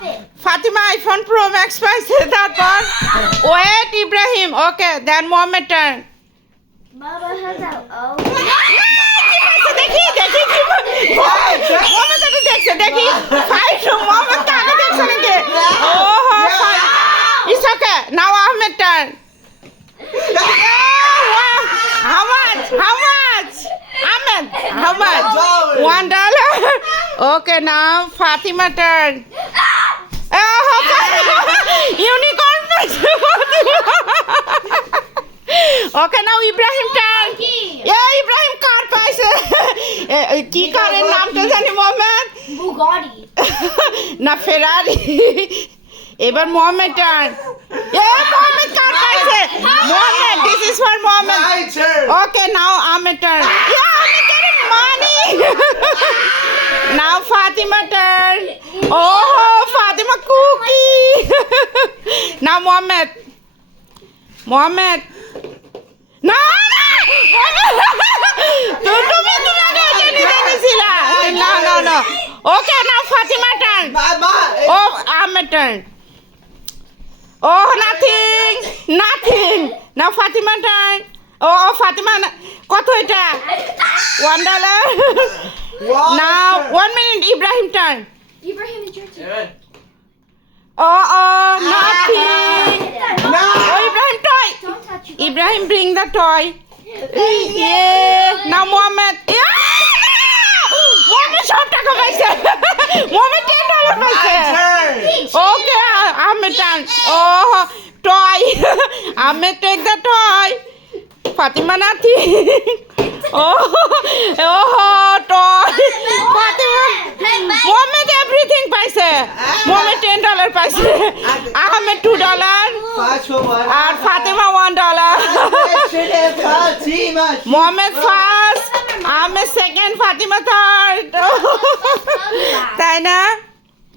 have it. Fatima iPhone Pro Max পাইছে তারপর wait Ibrahim okay then Mohammad turn Baba has that. Oh. দেখি দেখি কি মোহাম্মদ এটা দেখছে দেখি ফাইট মোহাম্মদ কাকে দেখছে নাকি ওহো it's okay now Ahmed turn How much? Ahmed, how much? $1. Okay, now Fatima turn. Unicorn. Okay, now Ibrahim turn. Yeah, Ibrahim car পাইছে কি কারের নামটা জানি মোহাম্মদ Bugatti. না ফেরারি এবার মোহাম্মদ টার্ন মোহাম্মদ কার পাইছে Mohammad this is for Mohammad My turn. Okay, now Ahmed turn. Yeah, Ahmed getting money. Now Fatima turn. Oh, Fatima cookie. Now Mohammed. No. তুমি আগে নিছিলা No. Okay, now Fatima turn. Oh, Ahmed turn. Oh, nothing. Now Fatima turn. Oh, Fatima, কত এটা $1. Now 1 minute, Ibrahim turn. Ibrahim, it's your turn. Oh, nothing. No. Oh, Ibrahim toy. Don't touch it. Ibrahim bring the toy. Yeah. Now Mohammed. Mohammed সব টাকা পাইছে Mohammed $10 পাইছে Okay, Ahmed turn. Oh, toy. Ahmed take the toy. Fatima nothing. Oh, toy. Fatima. Mohammed everything paise. Mohammed $10 paise. Ahmed $2. And Fatima $1. Mohammed first. Ahmed second. Fatima third. তাই না